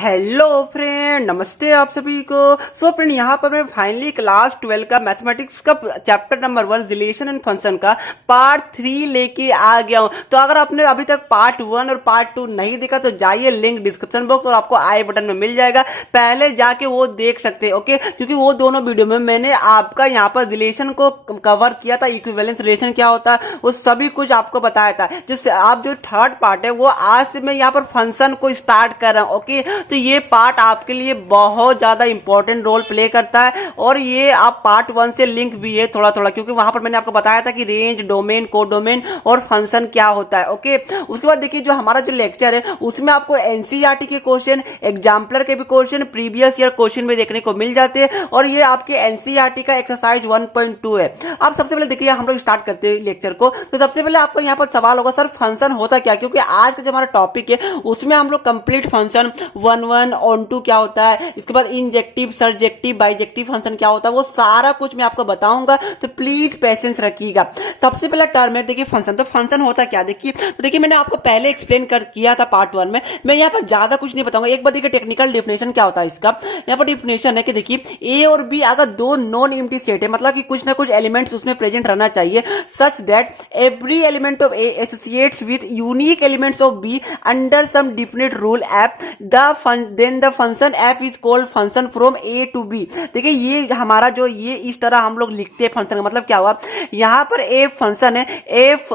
Hello friend, नमस्ते आप सभी को। सो फ्रेंड, यहाँ पर मैं फाइनली क्लास 12 का मैथमेटिक्स का chapter number 1 relation and function का पार्ट 3 लेके आ गया हूँ। तो अगर आपने अभी तक पार्ट 1 और पार्ट 2 नहीं देखा तो जाइए, लिंक डिस्क्रिप्शन बॉक्स और आपको आई बटन में मिल जाएगा, पहले जाके वो देख सकते हैं। ओके, क्योंकि वो दोनों वीडियो में मैंने आपका यहाँ पर रिलेशन को कवर किया था, इक्विवेलेंस रिलेशन क्या होता है वो सभी कुछ आपको बताया था। जिससे आप जो थर्ड पार्ट है वो आज से मैं यहाँ पर फंक्शन को स्टार्ट कर रहा हूँ। ओके, तो ये पार्ट आपके लिए बहुत ज्यादा इंपॉर्टेंट रोल प्ले करता है और ये आप पार्ट 1 से लिंक भी है थोड़ा थोड़ा, क्योंकि वहां पर मैंने आपको बताया था कि रेंज, डोमेन, कोडोमेन और फंक्शन क्या होता है। ओके, उसके बाद देखिए जो हमारा जो लेक्चर है उसमें आपको एनसीईआरटी के क्वेश्चन, एग्जाम्पलर के भी क्वेश्चन, प्रीवियस ईयर क्वेश्चन भी देखने को मिल जाते हैं और ये आपके एनसीईआरटी का एक्सरसाइज 1.2 है। आप सबसे पहले देखिए हम लोग स्टार्ट करते हैं लेक्चर को। तो सबसे पहले आपको यहाँ पर सवाल होगा, सर फंक्शन होता क्या, क्योंकि आज का जो हमारा टॉपिक है उसमें हम लोग कंप्लीट फंक्शन 1 ऑन टू क्या होता है, इसके बाद इंजेक्टिव, सरजेक्टिव, बाइजेक्टिव फंक्शन क्या होता है, वो सारा कुछ मैं आपको बताऊंगा। तो प्लीज पेशेंस रखिएगा। सबसे पहला टर्म है देखिए फंक्शन। तो फंक्शन होता क्या, देखिए तो देखिए मैंने आपको पहले एक्सप्लेन कर किया था पार्ट 1 में, मैं यहाँ पर ज्यादा कुछ नहीं बताऊंगा। एक बार देखिए टेक्निकल डेफिनेशन क्या होता है इसका। यहाँ पर डेफिनेशन है कि देखिए ए और बी अगर दो नॉन एम्प्टी सेट है, मतलब कि कुछ ना कुछ एलिमेंट्स उसमें प्रेजेंट रहना चाहिए, such that every element of A associates with unique elements of B under some definite rule F, then the function F is called function from A to B. देखिए ये हमारा जो ये इस तरह हम लोग लिखते हैं फंक्शन का मतलब क्या हुआ, यहाँ पर ए फंक्शन है, F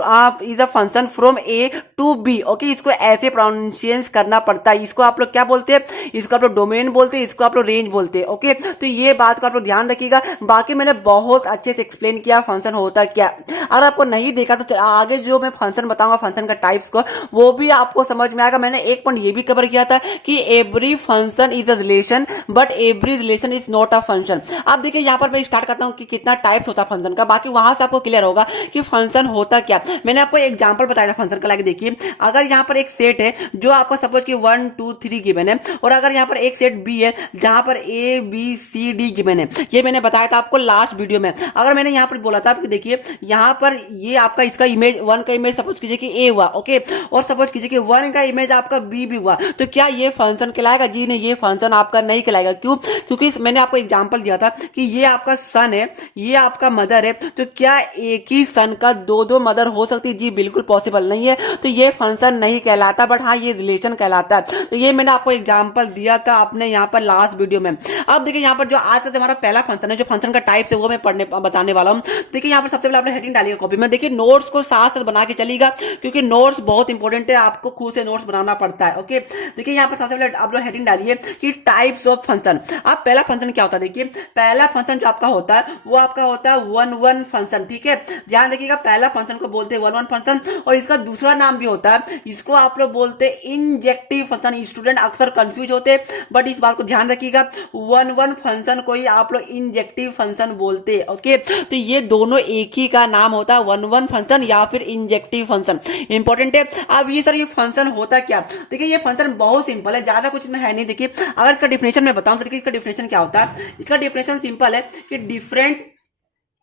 is a function from A to B. Okay, इसको ऐसे प्रोनाउंसिएशन करना पड़ता है। इसको आप लोग क्या बोलते हैं, इसको आप लोग डोमेन बोलते हैं, इसको आप लोग रेंज बोलते हैं। ओके, तो ये बात को आप लोग ध्यान रखिएगा। बाकी मैंने बहुत अच्छे से एक्सप्लेन किया फंक्शन होता क्या। अगर आपको नहीं देखा तो आगे जो मैं फंक्शन बताऊंगा फंक्शन का टाइप्स को, वो भी आपको समझ में आएगा। मैंने एक पॉइंट ये भी कवर किया था कि every function is a relation but every relation is not a function. अब देखिए यहाँ पर मैं स्टार्ट करता हूँ कि कितना टाइप्स होता है फंक्शन का, बाकी वहां से आपको क्लियर होगा कि फंक्शन होता क्या। मैंने आपको एग्जांपल बताया था फंक्शन का। लाइक देखिए अगर यहाँ पर एक सेट है जो आपको सपोज कि 1 2 3 गिवन है, और अगर यहाँ पर एक सेट बी है जहां पर A B C D given है, ये मैंने बताया था आपको लास्ट वीडियो में। अगर मैंने यहाँ पर बोला था कि देखिए यहाँ पर ये आपका इसका इमेज 1 का इमेज सपोज कीजिए कि ए हुआ, ओके, और सपोज कीजिए कि 1 का इमेज आपका बी भी हुआ, तो क्या ये फंक्शन कहलाएगा? जी नहीं, ये फंक्शन आपका नहीं कहलाएगा। क्यों? क्योंकि मैंने आपको एग्जांपल दिया था कि ये आपका सन है, ये आपका मदर है, तो क्या एक ही सन का दो दो मदर हो सकती है? जी बिल्कुल पॉसिबल नहीं है, तो ये फंक्शन नहीं कहलाता, बट हाँ ये रिलेशन कहलाता है। तो ये मैंने आपको एग्जांपल दिया था आपने यहाँ पर लास्ट वीडियो में। अब देखिए यहाँ पर जो आज का हमारा पहला फंक्शन है, जो फंक्शन का टाइप है वो मैं बताने वाला हूँ। देखिए यहाँ पर सबसे पहले आपने हेडिंग डालिएगा कॉपी में। देखिए नोट्स को साथ साथ बना के चलिएगा, क्योंकि नोट्स बहुत इंपॉर्टेंट है, आपको खुद से नोट्स बनाना पड़ता है। ओके, देखिए यहाँ पर सबसे पहले आप लोग हेडिंग डालिए कि टाइप्स ऑफ फंक्शन। अब पहला फंक्शन क्या होता है, देखिए पहला फंक्शन जो आपका होता है वो आपका होता है 1 फंक्शन। ठीक है, ध्यान रखिएगा, पहला फंक्शन को बोलते हैं 1 फंक्शन, और इसका दूसरा नाम भी होता है, इसको आप लोग बोलते हैं इंजेक्टिव फंक्शन। स्टूडेंट अक्सर कंफ्यूज होते हैं, बट इस बात को ध्यान रखिएगा, 1 फंक्शन को ही आप लोग इंजेक्टिव फंक्शन बोलते हैं। ओके, तो ये दोनों एक ही का नाम होता है, 1 फंक्शन या फिर इंजेक्टिव फंक्शन। इंपॉर्टेंट है। अब ये सर ये फंक्शन होता क्या, देखिए ये फंक्शन बहुत सिंपल है, ज्यादा कुछ है नहीं। देखिए अगर इसका डिफिनेशन मैं बताऊं तो देखिए इसका डिफिनेशन क्या होता है। इसका डिफिनेशन सिंपल है कि डिफरेंट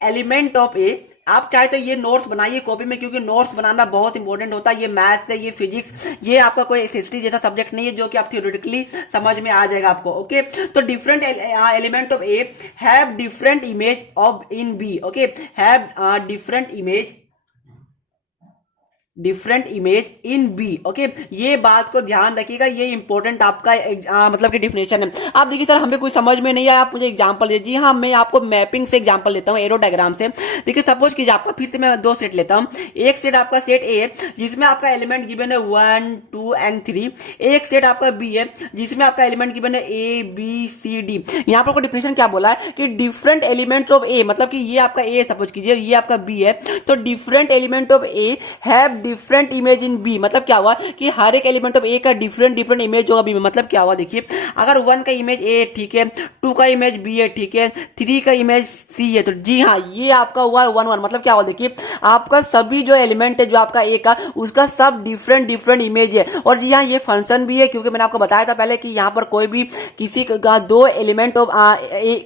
एलिमेंट ऑफ ए, आप चाहे तो ये नोट्स बनाइए कॉपी में, क्योंकि नोट्स बनाना बहुत इंपॉर्टेंट होता है। ये मैथ्स है, ये फिजिक्स, ये आपका कोई हिस्ट्री जैसा सब्जेक्ट नहीं है जो कि आप थ्योरेटिकली समझ में आ जाएगा आपको। ओके, तो different element of A have different image of in B. Okay, have different image in B. Okay, ये बात को ध्यान रखिएगा, ये इंपॉर्टेंट आपका मतलब कि डिफिनेशन है। आप देखिए सर हमें कोई समझ में नहीं आया, आप मुझे एग्जांपल दीजिए। जी हाँ, मैं आपको मैपिंग से एग्जांपल देता हूँ, एरो डायग्राम से। देखिए सपोज कीजिए आपका, फिर से मैं 2 सेट लेता हूँ। एक सेट आपका सेट ए जिसमें आपका एलिमेंट गिवन है 1 2 एंड 3। एक सेट आपका बी है जिसमें आपका एलिमेंट गिवन है ए बी सी डी। यहाँ पर डिफिनेशन क्या बोला है कि डिफरेंट एलिमेंट्स ऑफ ए, मतलब कि ये आपका ए सपोज कीजिए, ये आपका बी है, तो different element of A have different image in B. मतलब क्या हुआ कि हर एक एलिमेंट ऑफ ए का डिफरेंट इमेज होगा बी में। मतलब क्या हुआ, देखिए अगर 1 का इमेज ए ठीक है, 2 का इमेज बी है ठीक है, 3 का इमेज सी है, तो जी हाँ ये आपका हुआ 1 मतलब क्या हुआ, देखिए आपका सभी जो एलिमेंट है जो आपका ए का, उसका सब डिफरेंट इमेज है। और जी हाँ ये फंक्शन भी है, क्योंकि मैंने आपको बताया था पहले कि यहाँ पर कोई भी किसी का 2 एलिमेंट ऑफ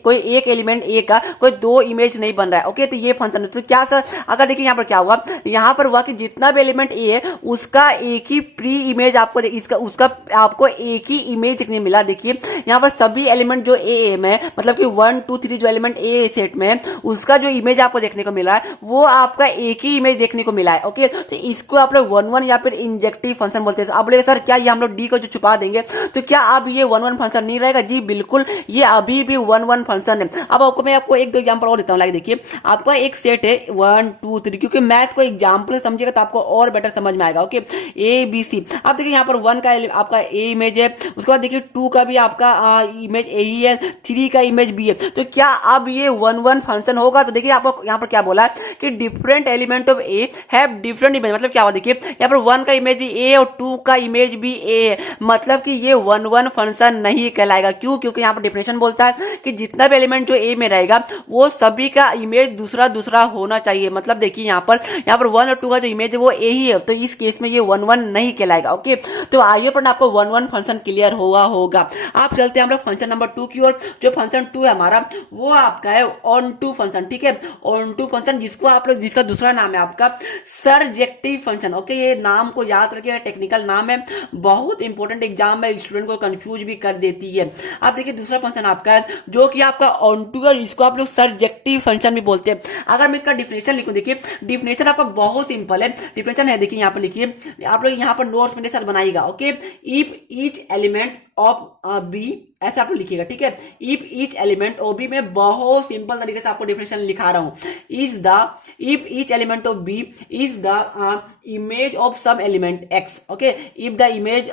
कोई एक एलिमेंट ए का कोई 2 इमेज नहीं बन रहा है। ओके, तो ये फंक्शन है। तो क्या सर, अगर देखिए यहाँ पर क्या हुआ, यहाँ पर हुआ कि जितना भी एलिमेंट ए है उसका एक ही प्री इमेज आपको इसका उसका आपको एक ही इमेज देखने मिला। देखिए यहाँ पर सभी एलिमेंट जो ए में मतलब कि 1 2 3 जो एलिमेंट ए सेट में है उसका जो इमेज आपको देखने को मिला है वो आपका एक ही इमेज देखने को मिला है। ओके, तो इसको आप लोग 1 1 या फिर इंजेक्टिव फंक्शन बोलते हैं। अब बोलेगा सर क्या ये हम लोग डी को जो छुपा देंगे तो क्या अब ये 1 1 फंक्शन नहीं रहेगा? जी बिल्कुल, ये अभी भी 1 1 फंक्शन है। अब आपको मैं आपको एक दो एग्जांपल और देता हूँ। लाइक देखिए आपका एक सेट है 1 2 3, क्योंकि मैथ को एग्जांपल समझिएगा तो आपको और बेटर समझ में आएगा। Okay, A B C. अब देखिए यहाँ पर 1 का आपका ए इमेज है, उसके बाद देखिए 2 का भी आपका इमेज ए ही है, 3 का इमेज बी है। तो क्या अब ये 1 1 फंक्शन होगा? तो देखिए आपको यहाँ पर क्या बोला है कि different element of A have different image. मतलब क्या हुआ? देखिए यहाँ पर 1 का इमेज भी ए और 2 का इमेज भी ए है, मतलब कि ये 1 1 फंक्शन नहीं कहलाएगा। क्यों? क्योंकि यहाँ पर डेफिनेशन बोलता है कि जितना भी एलिमेंट जो ए में रहेगा वो सभी का इमेज दूसरा दूसरा होना चाहिए। मतलब देखिए यहाँ पर 1 और 2 का जो इमेज है वो ए ही है, तो इस केस में ये 1 1 नहीं कहलाएगा। ओके, तो आइए पर आपको 1 1 फंक्शन क्लियर हुआ होगा। आप चलते हैं हम लोग फंक्शन नंबर 2 की ओर। जो फंक्शन 2 है हमारा वो आपका है ऑन टू फंक्शन। ठीक है, ऑन टू फंक्शन जिसको आप लोग जिसका दूसरा नाम है आपका सरजेक्टिव फंक्शन। ओके, ये नाम को याद रखिए, टेक्निकल नाम है, बहुत इंपॉर्टेंट एग्जाम में स्टूडेंट को कंफ्यूज भी कर देती है। आप देखिए दूसरा फंक्शन आपका है जो कि आपका ऑन टू है, जिसको आप लोग सरजेक्टिव फंक्शन भी बोलते हैं। अगर मैं इसका डिफिनेशन लिखूं, देखिए डिफिनेशन आपका बहुत सिंपल है। डिफिनेशन है देखिए यहाँ पर लिखिए, आप लोग यहाँ पर नोट्स मेरे साथ बनाइएगा। Okay, if each element of B, ऐसा आप लिखिएगा। ठीक है, if each element of B, मैं बहुत सिंपल तरीके से आपको डिफिनेशन लिखा रहा हूं। Is the if each element of B is the image of some element X. Okay, if the image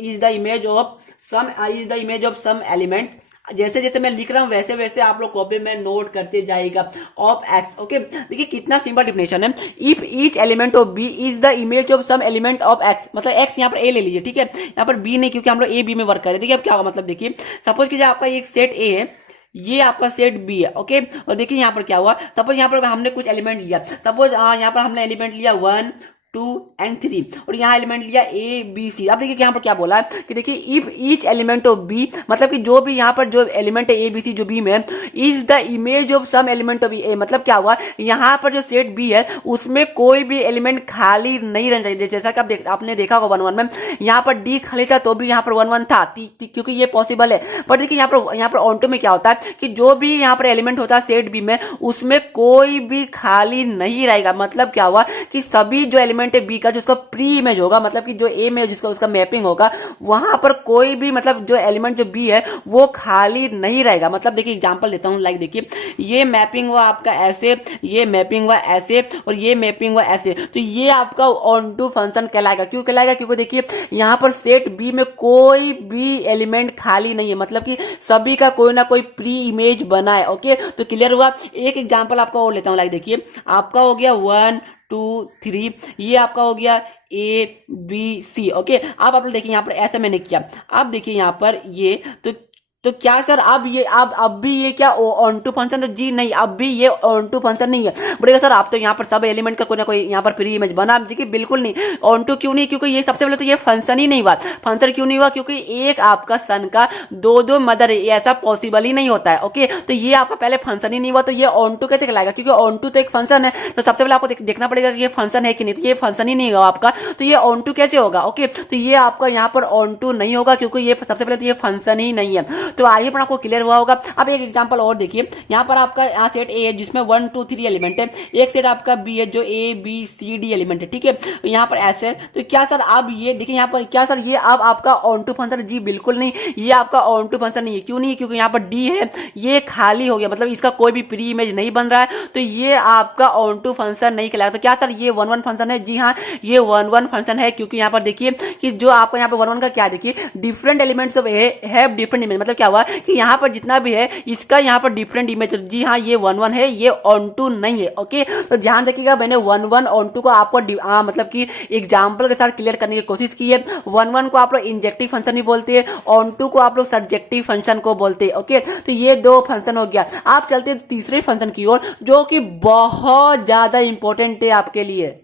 is the image of some element, जैसे जैसे मैं लिख रहा हूं वैसे वैसे आप लोग कॉपी में नोट करते जाइएगा ऑफ एक्स। ओके, देखिए कितना सिंपल डिफिनेशन है। If each element of B is the image of some element of X, मतलब एक्स यहाँ पर ए ले लीजिए। ठीक है, यहाँ पर बी नहीं, क्योंकि हम लोग ए बी में वर्क कर रहे हैं। देखिए अब क्या होगा, मतलब देखिए सपोज कीजिए आपका एक सेट ए है, ये आपका सेट बी है। ओके, और देखिए यहाँ पर क्या हुआ, सपोज यहाँ पर हमने कुछ एलिमेंट लिया, सपोज यहाँ पर हमने एलिमेंट लिया 1 2 एंड 3 और यहाँ एलिमेंट लिया ए बी सी। अब देखिए यहाँ पर क्या बोला है कि देखिए if each element of B, मतलब कि जो भी यहाँ पर जो एलिमेंट है ए बी सी जो बी में is the image of some element of A, मतलब क्या हुआ यहाँ पर जो सेट बी है उसमें कोई भी एलिमेंट खाली नहीं रहना चाहिए। जैसा कि आपने देखा होगा 1 1 में यहाँ पर डी खाली था तो भी यहाँ पर 1 1 था, क्योंकि ये पॉसिबल है। पर देखिए यहाँ पर ऑन टू में क्या होता है कि जो भी यहाँ पर एलिमेंट होता है सेट बी में उसमें कोई भी खाली नहीं रहेगा। मतलब क्या हुआ कि सभी जो एलिमेंट बी का जो उसका प्री इमेज होगा, मतलब कि जो ए में जिसका उसका मैपिंग होगा वहां पर कोई भी मतलब जो एलिमेंट जो बी है वो खाली नहीं रहेगा। मतलब देखिए एग्जांपल देता हूं, लाइक देखिए ये मैपिंग हुआ आपका ऐसे, ये मैपिंग हुआ ऐसे और ये मैपिंग हुआ ऐसे, तो ये आपका ऑन टू फंक्शन कहलाएगा। क्यों कहलाएगा? क्योंकि देखिए यहां पर सेट बी में कोई भी एलिमेंट खाली नहीं है, मतलब कि सभी का कोई ना कोई प्री इमेज बना है। ओके, तो क्लियर हुआ। एक एग्जांपल आपका और लेता हूं, लाइक देखिए आपका हो गया 1 2 3, ये आपका हो गया ए बी सी। ओके, अब आप देखिए यहाँ पर ऐसा मैंने किया। अब देखिए यहाँ पर ये तो क्या सर अब भी ये क्या ऑन टू फंक्शन? तो जी नहीं, अब भी ये ऑन टू फंक्शन नहीं है। बोलेगा सर आप तो यहाँ पर सब एलिमेंट का कोई ना कोई यहाँ पर प्री इमेज बना। देखिए बिल्कुल नहीं, ऑन टू क्यों नहीं? क्योंकि ये सबसे पहले तो ये फंक्शन ही नहीं हुआ। फंक्शन क्यों नहीं हुआ? क्योंकि एक आपका सन का दो मदर है, ऐसा पॉसिबल ही नहीं होता है। ओके, तो ये आपका पहले फंक्शन ही नहीं हुआ, तो ये ऑन टू कैसे कहलाएगा? क्योंकि ऑन टू तो एक फंक्शन है, तो सबसे पहले आपको देखना पड़ेगा कि ये फंक्शन है कि नहीं। तो ये फंक्शन ही नहीं हुआ आपका, तो ये ऑन टू कैसे होगा? ओके, तो ये आपका यहाँ पर ऑन टू नहीं होगा क्योंकि ये सबसे पहले तो ये फंक्शन ही नहीं है। तो आइए पर आपको क्लियर हुआ होगा। अब एक एग्जांपल और देखिए, यहाँ पर आपका यहाँ सेट ए है जिसमें 1 2 3 एलिमेंट है, एक सेट आपका बी है जो A B C D element है। ठीक है, यहाँ पर ऐसे, तो क्या सर अब ये देखिए यहाँ पर क्या सर ये अब आपका ऑन टू फंक्शन? जी बिल्कुल नहीं, ये आपका ऑन टू फंक्शन नहीं है। क्यों नहीं? क्योंकि यहाँ पर डी है, ये खाली हो गया, मतलब इसका कोई भी प्री इमेज नहीं बन रहा है, तो ये आपका ऑन टू फंक्शन नहीं कहलाएगा। तो क्या सर ये 1 1 फंक्शन है? जी हाँ, ये 1 1 फंक्शन है, क्योंकि यहाँ पर देखिए कि जो आपका यहाँ पर 1 1 का क्या देखिए different elements of A have different image. मतलब क्या हुआ कि यहाँ पर जितना भी है इसका यहाँ पर डिफरेंट इमेज। जी हाँ, ये 1 1 है, ये ऑन टू नहीं है। ओके, तो ध्यान रखिएगा, मैंने 1 1 ऑन टू को आपको मतलब कि एग्जांपल के साथ क्लियर करने की कोशिश की है। 1 1 को आप लोग इंजेक्टिव फंक्शन भी बोलते हैं, ऑन टू को आप लोग सब्जेक्टिव फंक्शन को बोलते हैं। ओके, तो ये दो फंक्शन हो गया। आप चलते हैं तीसरे फंक्शन की ओर जो कि बहुत ज्यादा इंपॉर्टेंट है आपके लिए।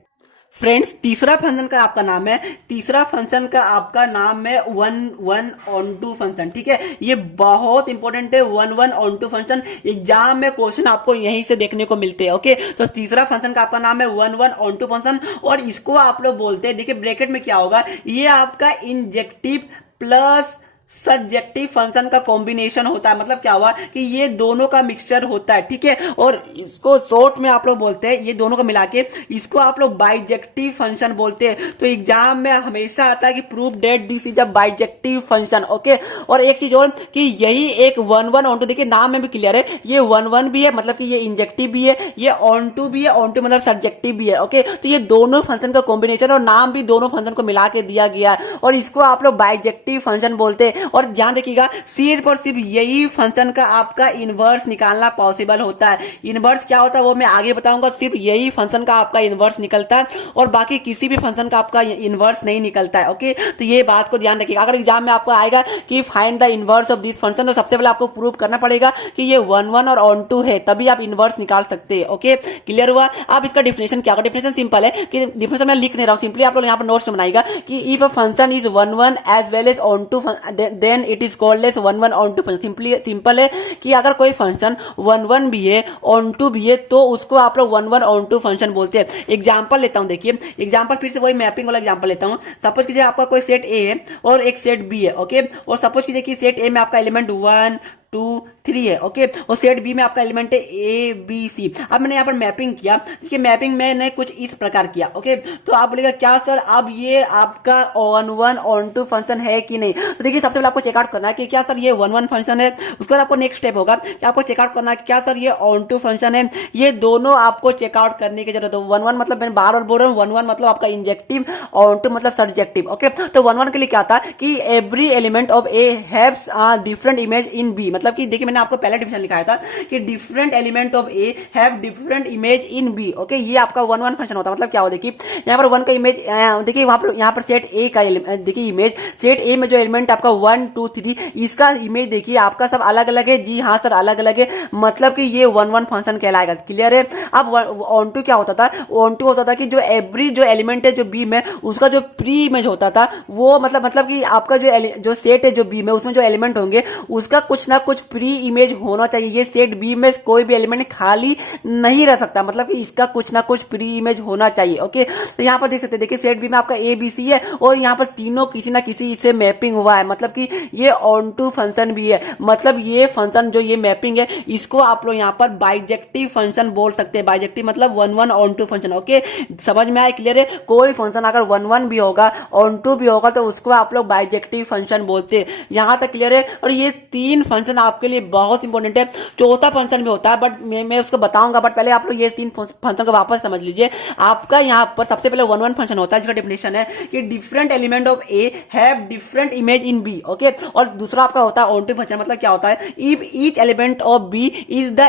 फ्रेंड्स तीसरा फंक्शन का आपका नाम है, तीसरा फंक्शन का आपका नाम है वन ऑन टू फंक्शन। ठीक है, ये बहुत इंपॉर्टेंट है। One onto function exam में क्वेश्चन आपको यहीं से देखने को मिलते हैं। ओके, तो तीसरा फंक्शन का आपका नाम है वन ऑन टू फंक्शन, और इसको आप लोग बोलते हैं, देखिए ब्रैकेट में क्या होगा, ये आपका इंजेक्टिव प्लस सब्जेक्टिव फंक्शन का कॉम्बिनेशन होता है। मतलब क्या हुआ कि ये दोनों का मिक्सचर होता है। ठीक है, और इसको शॉर्ट में आप लोग बोलते हैं, ये दोनों को मिला के इसको आप लोग बाइजेक्टिव फंक्शन बोलते हैं। तो एग्जाम में हमेशा आता है कि prove that this is a bijective function. Okay, और एक चीज और कि यही एक वन ऑन टू, देखिए नाम में भी क्लियर है, ये वन भी है मतलब कि ये इंजेक्टिव भी है, ये ऑन टू भी है, ऑन टू मतलब सब्जेक्टिव भी है। ओके, तो ये दोनों फंक्शन का कॉम्बिनेशन और नाम भी दोनों फंक्शन को मिला के दिया गया है, और इसको आप लोग बाइजेक्टिव फंक्शन बोलते हैं। और ध्यान रखिएगा, सिर्फ और सिर्फ यही फंक्शन का आपका इनवर्स निकालना पॉसिबल होता है। इनवर्स क्या होता है वो मैं आगे बताऊंगा, सिर्फ यही फंक्शन का आपका इनवर्स निकलता है, और बाकी किसी भी फंक्शन का आपका इनवर्स नहीं निकलता है। ओके, तो ये बात को ध्यान रखिएगा। अगर एग्जाम में आपको आएगा कि find the inverse of this function, तो सबसे पहले आपको प्रूव करना पड़ेगा कि ये वन और ऑन टू है, तभी आप इनवर्स निकाल सकते हैं। ओके, क्लियर हुआ। अब इसका डिफिनेशन क्या होगा, डिफिनेशन सिंपल है कि डिफिनेशन मैं लिख नहीं रहा हूं, सिंपली आप लोग यहाँ पर नोट्स में बनाएगा कि if a function is one as well as onto then it is called as one onto function. Simple है कि अगर कोई फंक्शन वन भी है ऑन टू भी है तो उसको आप लोग वन ऑन टू फंक्शन बोलते हैं। एग्जांपल लेता हूं, देखिए एग्जांपल फिर से वही मैपिंग वाला एग्जांपल लेता हूं। सपोज कीजिए आपका कोई सेट ए है और एक सेट बी है। ओके, और सपोज कीजिए कि सेट ए में आपका एलिमेंट 1 2 3 है। ओके, और सेट बी में आपका एलिमेंट है ए बी सी। अब मैंने यहाँ पर मैपिंग किया, कि मैपिंग मैंने कुछ इस प्रकार किया। ओके, तो आप बोलेगा क्या सर अब ये आपका वन ऑन टू फंक्शन है कि नहीं। तो देखिए सबसे पहले आपको चेकआउट करना है कि क्या सर ये वन फंक्शन है। उसके बाद आपको नेक्स्ट स्टेप होगा कि आपको चेकआउट करना है कि क्या सर ये ऑन टू फंक्शन है। ये दोनों आपको चेकआउट करने की जरूरत है। वन मतलब मैंने बार बार बोल रहा हूँ, वन मतलब आपका इंजेक्टिव, ऑन टू मतलब सब्जेक्टिव। ओके, तो वन के लिए क्या था कि every element of A haves different image in B. मतलब कि देखिए मैंने आपको पहले डिफिनेशन लिखाया था कि different element of A have different image in B. Okay, ये आपका वन फंक्शन होता है। मतलब क्या हो, देखिए यहाँ पर वन का इमेज, देखिए वहां पर यहाँ पर सेट ए का देखिए इमेज, सेट ए में जो एलिमेंट आपका 1 2 3 इसका इमेज देखिए आपका सब अलग अलग है। जी हाँ सर, अलग अलग है, मतलब कि ये वन फंक्शन कहलाएगा। क्लियर है। अब ऑन टू क्या होता था, ऑन टू होता था कि जो एवरी जो एलिमेंट है जो बी में उसका जो प्री इमेज होता था वो मतलब कि आपका जो सेट है जो बी में उसमें जो एलिमेंट होंगे उसका कुछ ना कुछ प्री इमेज होना चाहिए। ये सेट बी में कोई भी एलिमेंट खाली नहीं रह सकता, मतलब कि इसका कुछ ना कुछ प्री इमेज होना चाहिए। ओके, तो यहाँ पर देख सकते हैं, देखिए सेट बी में आपका ए बी सी है और यहाँ पर तीनों किसी ना किसी से मैपिंग हुआ है, मतलब कि ये ऑन टू फंक्शन भी है। मतलब ये फंक्शन जो ये मैपिंग है इसको आप लोग यहाँ पर बाइजेक्टिव फंक्शन बोल सकते हैं। बाइजेक्टिव मतलब one onto function. Okay, समझ में आया, क्लियर है। कोई फंक्शन अगर वन भी होगा ऑन टू भी होगा तो उसको आप लोग बाइजेक्टिव फंक्शन बोलते हैं। यहां तक क्लियर है। और ये तीन फंक्शन आपके लिए बहुत इंपॉर्टेंट है। चौथा फंक्शन भी होता है बट मैं उसको बताऊंगा, बट पहले आप लोग ये तीन फंक्शन को वापस समझ लीजिए। आपका यहाँ पर सबसे पहले वन फंक्शन होता है जिसका डेफिनेशन है कि different element of A have different image in B. Okay, और दूसरा आपका होता है ऑन टू फंक्शन। मतलब क्या होता है, if each element of B is the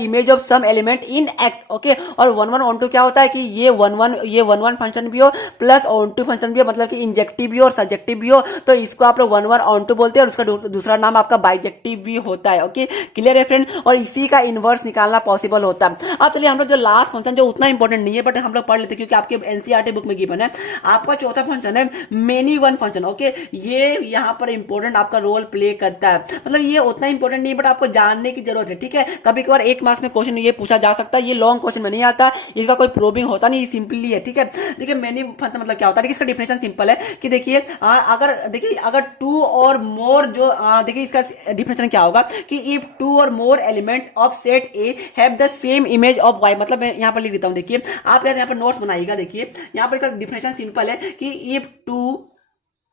image of some element in X. Okay, और वन ऑन टू क्या होता है कि ये वन फंक्शन भी हो प्लस ऑन टू फंक्शन भी हो, मतलब कि इंजेक्टिव भी हो और सब्जेक्टिव भी हो, तो इसको आप लोग वन ऑन टू बोलते हैं। और उसका दूसरा नाम आपका बाइजेक्टिव भी होता है। ओके, क्लियर है फ्रेंड। और इसी का इनवर्स निकालना पॉसिबल होता है। अब चलिए हम लोग जो लास्ट फंक्शन जो उतना इंपॉर्टेंट नहीं है बट हम लोग पढ़ लेते हैं क्योंकि आपके एनसीईआरटी बुक में गिवन है। आपका चौथा फंक्शन है मेनी वन फंक्शन। ओके, ये यहाँ पर इंपॉर्टेंट आपका रोल प्ले करता है। मतलब ये उतना इंपॉर्टेंट नहीं है बट आपको जानने की जरूरत है। ठीक है, कभी कभार एक मार्क्स में क्वेश्चन ये पूछा जा सकता है, ये लॉन्ग क्वेश्चन में नहीं आता, इसका कोई प्रूविंग होता नहीं, सिंपली है। ठीक है, देखिए मेनी फंक्शन मतलब क्या होता है, इसका डिफिनेशन सिंपल है कि देखिए अगर टू और मोर जो देखिए इसका डिफिनेशन क्या होगा कि इफ टू और more elements of set A have the same image of Y. मतलब मैं यहां पर लिख देता हूं, देखिए आप यहाँ पर नोट्स बनाइएगा। देखिए यहां पर इसका डिफिनेशन सिंपल है कि इफ टू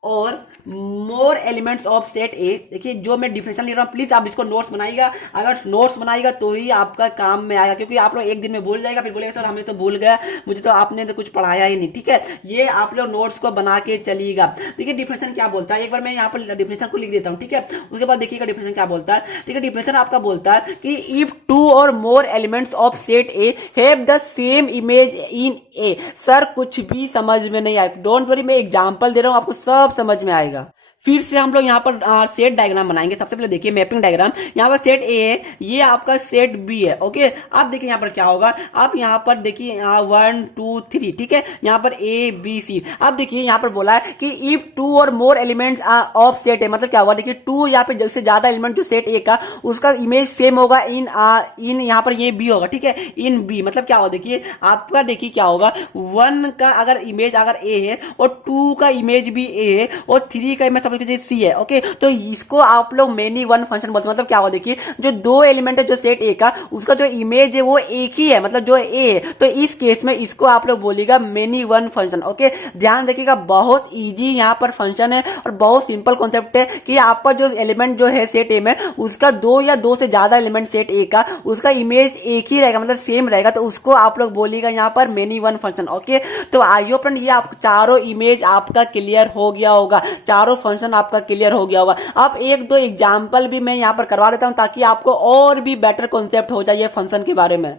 और मोर एलिमेंट्स ऑफ सेट ए, देखिए जो मैं डिफिनेशन लिख रहा हूं प्लीज आप इसको नोट्स बनाइएगा। अगर नोट्स बनाइएगा तो ही आपका काम में आएगा, क्योंकि आप लोग एक दिन में भूल जाएगा फिर बोलेगा सर हमें तो भूल गया, मुझे तो आपने तो कुछ पढ़ाया ही नहीं। ठीक है, ये आप लोग नोट्स को बना के चलिएगा। देखिए डिफिनेशन क्या बोलता है, एक बार मैं यहाँ पर डिफिनेशन को लिख देता हूँ। ठीक है, उसके बाद देखिएगा डिफिनेशन क्या बोलता है। ठीक है, डिफिनेशन आपका बोलता है कि इफ टू और more elements of set A have the same image in A. Sir कुछ भी समझ में नहीं आया, डोंट वरी, मैं एग्जांपल दे रहा हूं, आपको सब समझ में आएगा। फिर से हम लोग यहाँ पर सेट डायग्राम बनाएंगे। सबसे पहले देखिए मैपिंग डायग्राम, यहाँ पर सेट ए है, ये आपका सेट बी है। ओके, अब देखिए यहाँ पर क्या होगा, आप यहाँ पर देखिए 1 2 3, ठीक है, यहाँ पर ए बी सी। अब देखिए यहाँ पर बोला है कि इफ 2 और मोर एलिमेंट्स ऑफ सेट ए, मतलब क्या होगा, देखिए 2 यहाँ पे जैसे ज्यादा एलिमेंट जो सेट ए का, उसका इमेज सेम होगा इन यहाँ पर ये बी होगा, ठीक है, इन बी। मतलब क्या होगा, देखिए आपका देखिए क्या होगा, 1 का अगर इमेज अगर ए है और 2 का इमेज भी ए है और 3 का इमेज सी है। ओके, तो इसको आप लोग मेनी वन फंक्शन बोलते हैं। मतलब क्या होगा, देखिए जो दो एलिमेंट है जो सेट ए का, उसका जो इमेज है वो एक ही है, मतलब जो ए है, तो इस केस में इसको आप लोग बोलिएगा मेनी वन फंक्शन। ओके, ध्यान रखिएगा, बहुत इजी यहाँ पर फंक्शन है और बहुत सिंपल कॉन्सेप्ट है कि आपका जो एलिमेंट जो है सेट ए में, उसका दो या दो से ज्यादा एलिमेंट सेट ए का, उसका इमेज एक ही रहेगा, मतलब सेम रहेगा, तो उसको आप लोग बोलिएगा यहाँ पर मेनी वन फंक्शन। ओके, तो आई होप फ्रेंड ये आप चारों इमेज आपका क्लियर हो गया होगा, चारों फंक्शन आपका क्लियर हो गया होगा। अब एक दो एग्जांपल भी मैं यहाँ पर करवा देता हूँ ताकि आपको और भी बेटर कॉन्सेप्ट हो जाए फंक्शन के बारे में।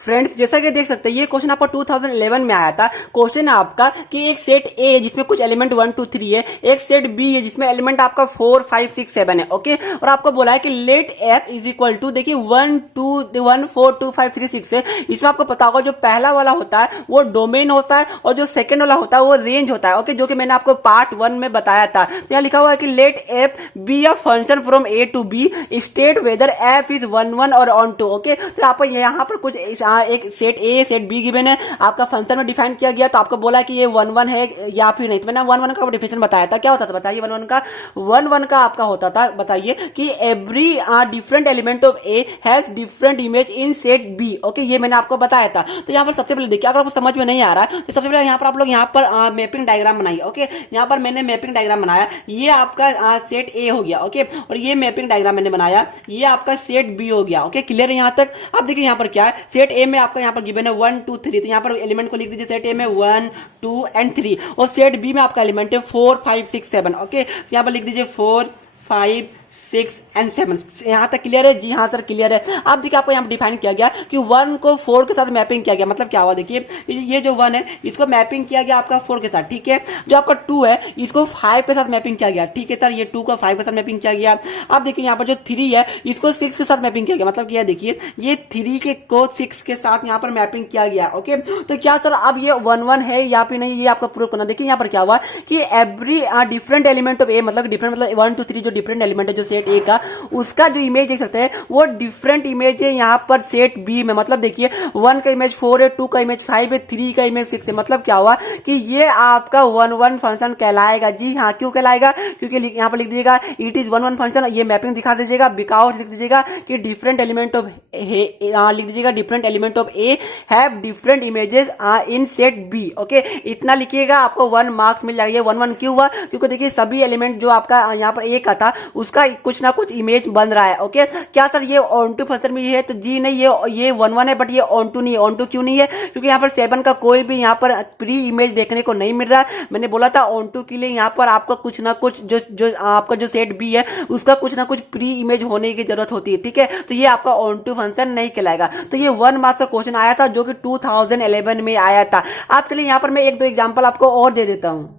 फ्रेंड्स, जैसा कि देख सकते हैं ये क्वेश्चन आपका 2011 में आया था। क्वेश्चन है आपका कि एक सेट ए है जिसमें कुछ एलिमेंट 1 2 3 है, एक सेट बी है जिसमें एलिमेंट आपका 4 5 6 7 है। ओके, और आपको बोला है कि let F is equal to, देखिए 1 4 2 5 3 6 है। इसमें आपको पता होगा जो पहला वाला होता है वो डोमेन होता है और जो सेकंड वाला होता है वो रेंज होता है। ओके, जो कि मैंने आपको पार्ट 1 में बताया था। तो यहाँ लिखा हुआ है कि let F be a function from A to B, state whether F is 1 1 और ऑन टू। ओके, तो आप यहाँ पर कुछ एक set A set be given है, आपका फंक्शन में डिफाइन किया गया, तो आपको बोला कि ये 1 1 है या फिर नहीं। तो मैंने 1 1 का डिफिनेशन बताया था, क्या होता था बताइए। 1 1 का आपका होता था, बताइए कि every different element of A has different image in set B. Okay, ये मैंने आपको बताया था। तो यहाँ पर सबसे पहले देखिए, अगर आपको समझ में नहीं आ रहा है तो सबसे पहले यहाँ पर आप लोग यहाँ पर मैपिंग डायग्राम बनाइए। ओके, यहाँ पर मैंने मैपिंग डायग्राम बनाया, ये आपका सेट ए हो गया। ओके, और ये मैपिंग डायग्राम मैंने बनाया, ये आपका सेट बी हो गया। ओके, क्लियर है यहाँ तक। अब देखिए यहाँ पर क्या है, सेट ए में आपका यहाँ पर गिवन है 1 2 3, तो यहाँ पर एलिमेंट को लिख दीजिए सेट ए में 1 2 एंड 3, और सेट बी में आपका एलिमेंट है 4 5 6 7। ओके, तो यहाँ पर लिख दीजिए 4 5 6 एंड 7। यहाँ तक क्लियर है? जी हाँ सर क्लियर है। अब देखिए आपको यहाँ पर डिफाइन किया गया कि 1 को 4 के साथ मैपिंग किया गया। मतलब क्या हुआ, देखिए ये जो 1 है इसको मैपिंग किया गया आपका 4 के साथ, ठीक है। जो आपका 2 है इसको 5 के साथ मैपिंग किया गया, ठीक है सर, ये 2 को 5 के साथ मैपिंग किया गया। अब देखिए यहाँ पर जो 3 है इसको 6 के साथ मैपिंग किया गया। मतलब क्या है, देखिए ये 3 के को 6 के साथ यहाँ पर मैपिंग किया गया। ओके, तो क्या सर अब ये 1 1 है या फिर नहीं, ये आपका प्रूव करना। देखिए यहाँ पर क्या हुआ कि every different element of A, मतलब डिफरेंट मतलब 1 2 3 जो डिफरेंट एलिमेंट है जो सेट ए का, उसका जो इमेज देख सकते हैं वो डिफरेंट इमेज है यहाँ पर सेट बी में। मतलब देखिए 1 का इमेज 4 है, 2 का इमेज 5 है, 3 का इमेज 6 है। मतलब क्या हुआ कि ये आपका 1 1 फंक्शन कहलाएगा। जी हाँ, क्यों कहलाएगा, क्योंकि यहाँ पर लिख दीजिएगा इट इज 1 1 फंक्शन। ये मैपिंग दिखा दीजिएगा, बिकॉज लिख दीजिएगा कि डिफरेंट एलिमेंट ऑफ लिख दीजिएगा different element of A have different images in set B. Okay, इतना लिखिएगा, आपको 1 मार्क्स मिल जाएगा। 1 1 क्यों हुआ, क्योंकि देखिए सभी एलिमेंट जो आपका यहाँ पर ए का था उसका कुछ ना कुछ इमेज बन रहा है। ओके, क्या सर ये ऑन टू फंक्शन में है, तो जी नहीं, ये 1 1 है, बट ये ऑन टू नहीं है। ऑन टू क्यों नहीं है, क्योंकि यहाँ पर 7 का कोई भी यहाँ पर प्री इमेज देखने को नहीं मिल रहा है। मैंने बोला था ऑन टू के लिए यहाँ पर आपका कुछ ना कुछ जो आपका जो सेट बी है उसका कुछ ना कुछ प्री इमेज होने की जरूरत होती है, ठीक है। तो ये आपका ऑन टू फंक्शन नहीं कहलाएगा। तो ये 1 मार्क्स का क्वेश्चन आया था जो कि 2011 में आया था। आपके लिए यहाँ पर मैं एक दो एग्जाम्पल आपको और दे देता हूँ।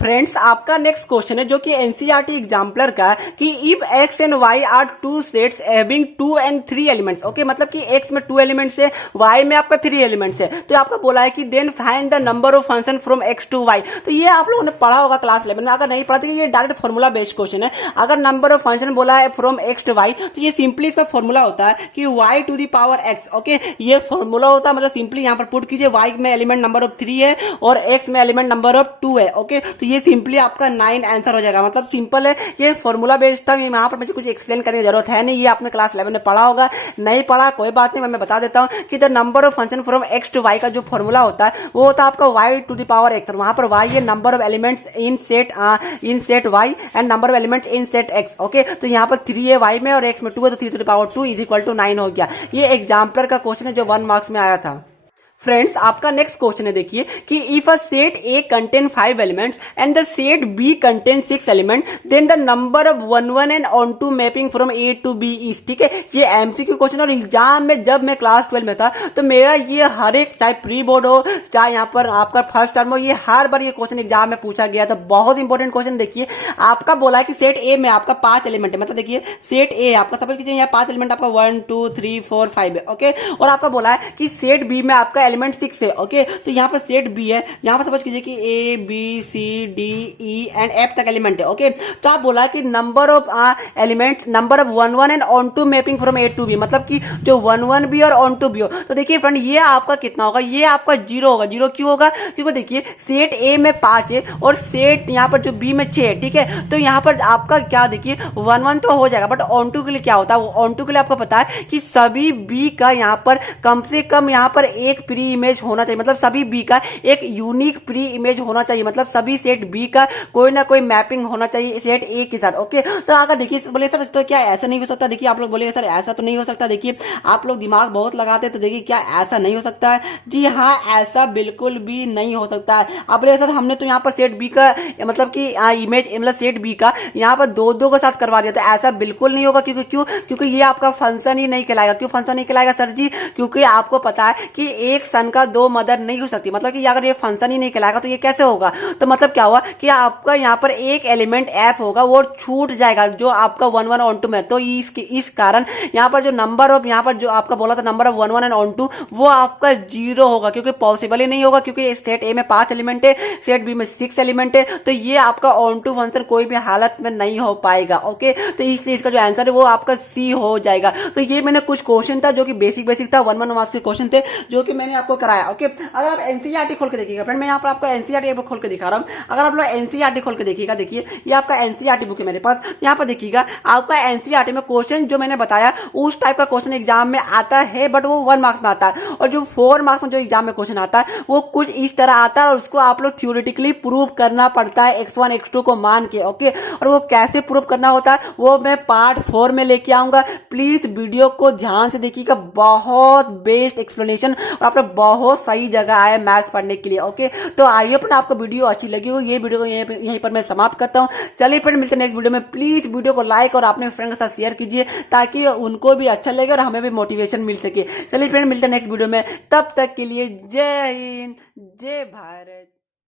फ्रेंड्स, आपका नेक्स्ट क्वेश्चन है जो कि एनसीईआरटी एग्जाम्पलर का, कि if X and Y are two sets having 2 and 3 elements. Okay, मतलब कि एक्स में 2 एलिमेंट्स है, वाई में आपका 3 एलिमेंट्स है। तो आपका बोला है कि then find the number of function from X to Y. तो ये आप लोगों ने पढ़ा होगा क्लास 11 में, अगर नहीं पढ़ा तो ये डायरेक्ट फॉर्मूला बेस्ड क्वेश्चन है। अगर नंबर ऑफ फंक्शन बोला है फ्रॉम एक्स टू वाई, तो ये सिंपली इसका फॉर्मूला होता है कि Y to the power X. Okay, ये फॉर्मूला होता है, मतलब सिंपली यहाँ पर पुट कीजिए, वाई में एलिमेंट नंबर ऑफ 3 है और एक्स में एलिमेंट नंबर ऑफ 2 है। ओके, तो ये सिंपली आपका 9 आंसर हो जाएगा। मतलब सिंपल है, ये फॉर्मूला बेस्ड था, यहाँ पर मुझे कुछ एक्सप्लेन करने की जरूरत है नहीं, ये आपने क्लास 11 में पढ़ा होगा। नहीं पढ़ा कोई बात नहीं, मैं बता देता हूँ कि the number of function from X to Y का जो फॉर्मूला होता है वो होता है आपका Y to the power X, और वहां पर वाई है number of elements in set Y and number of elements in set X. Okay, तो यहाँ पर 3 है वाई में और एक्स में 2 है, तो 3 to the power 2 is equal to 9 हो गया। ये एग्जाम्पलर का क्वेश्चन है जो 1 मार्क्स में आया था। फ्रेंड्स आपका नेक्स्ट क्वेश्चन है, देखिए कि if a set A contain 5 elements and the set B contain 6 element then the number of one one and onto mapping from A to B is, ठीक है, ये एमसीक्यू क्वेश्चन। और exam में जब मैं क्लास 12 में था तो मेरा ये हर एक, चाहे प्री बोर्ड हो चाहे यहाँ पर आपका फर्स्ट टर्म हो, ये हर बार ये क्वेश्चन एग्जाम में पूछा गया था। बहुत इंपॉर्टेंट क्वेश्चन। देखिए आपका बोला है कि सेट ए में आपका 5 एलिमेंट है, मतलब देखिए सेट ए आपका समझ कीजिए यहाँ 5 एलिमेंट आपका 1 2 3 4 5 है, ओके। और आपका बोला है कि सेट बी में आपका एलिमेंट 6 है, ओके। तो यहाँ पर सेट बी है, यहाँ पर समझ कीजिए कि A B C D E and F तक एलिमेंट है, ओके। तो आप बोला कि number of element, number of one one and onto mapping from A to B, मतलब कि जो वन वन भी और ऑन टू भी हो। तो देखिए फ्रेंड ये आपका कितना होगा, ये आपका 0 होगा। 0 क्यों होगा, क्योंकि देखिए सेट ए में 5 है और सेट यहाँ पर जो बी में 6 है, ठीक है। तो यहाँ पर आपका क्या, देखिए वन वन तो हो जाएगा, बट ऑन टू के लिए क्या होता है, ऑन टू के लिए आपको पता है कि सभी बी का यहाँ पर कम से कम यहाँ पर एक प्री इमेज होना चाहिए, मतलब सभी बी का एक यूनिक प्री इमेज होना चाहिए, मतलब सभी सेट बी का कोई ना कोई मैपिंग होना चाहिए सेट ए के साथ, ओके। तो अगर देखिए बोले सर तो क्या ऐसा नहीं हो सकता, देखिए आप लोग बोले सर ऐसा तो नहीं हो सकता, देखिए आप लोग दिमाग बहुत लगाते हैं, तो देखिए क्या ऐसा नहीं हो सकता है, जी हाँ ऐसा बिल्कुल भी नहीं हो सकता है। आप बोले सर हमने तो यहाँ पर सेट बी का मतलब कि इमेज, मतलब सेट बी का यहाँ पर दो दो के साथ करवा दिया, तो ऐसा बिल्कुल नहीं होगा। क्योंकि ये आपका फंक्शन ही नहीं कहलाएगा। क्यों फंक्शन नहीं कहलाएगा सर जी, क्योंकि आपको पता है कि एक सन का 2 मदर नहीं हो सकती, मतलब कि अगर ये फंक्शन ही नहीं कहलाएगा तो ये कैसे होगा। तो मतलब क्या हुआ कि आपका यहाँ पर एक एलिमेंट एफ होगा वो छूट जाएगा जो आपका 1 1 ऑन टू में, तो इस कारण यहाँ पर जो नंबर ऑफ, यहाँ पर जो आपका बोला था number of 1 1 and onto, वो आपका 0 होगा, क्योंकि पॉसिबल ही नहीं होगा, क्योंकि सेट ए में 5 एलिमेंट है, सेट बी में 6 एलिमेंट है, तो ये आपका ऑन टू फंक्शन कोई भी हालत में नहीं हो पाएगा, ओके। तो इसलिए इसका जो आंसर है वो आपका सी हो जाएगा। तो ये मैंने कुछ क्वेश्चन था जो कि बेसिक था, 1 1 मार्क्स के क्वेश्चन थे जो कि मैंने आपको कराया, ओके। अगर आप एनसीईआरटी खोल के देखिएगा फ्रेंड, मैं यहाँ पर आपको एनसीईआरटी खोल के दिखा रहा हूँ। अगर आप लोग एनसीईआरटी खोल के देखिएगा, देखिए ये आपका एनसीईआरटी बुक है मेरे पास, यहाँ पर देखिएगा आपका एनसीईआरटी में क्वेश्चन जो मैंने बताया उस टाइप का क्वेश्चन एग्जाम में आता है, बट वो 1 मार्क्स में आता है। और जो 4 मार्क्स में जो एग्जाम में क्वेश्चन आता है वो कुछ इस तरह आता है, और उसको आप लोग थ्योरेटिकली प्रूव करना पड़ता है x1 x2 को मान के, ओके। और वो कैसे प्रूव करना होता है वो मैं पार्ट 4 में लेके आऊंगा। प्लीज वीडियो को ध्यान से देखिएगा, बहुत बेस्ट एक्सप्लेनेशन और आप लोग बहुत सही जगह आए मैथ्स पढ़ने के लिए, ओके। तो आई होप आपको वीडियो अच्छी लगी हो। ये वीडियो को यहीं पर मैं समाप्त करता हूँ। चलिए फ्रेंड मिलते हैं नेक्स्ट वीडियो में। प्लीज वीडियो को लाइक और अपने फ्रेंड के साथ शेयर कीजिए ताकि उनको भी अच्छा लगे और हमें भी मोटिवेशन मिल सके। चलिए फ्रेंड मिलते हैं नेक्स्ट वीडियो में, तब तक के लिए जय हिंद जय भारत।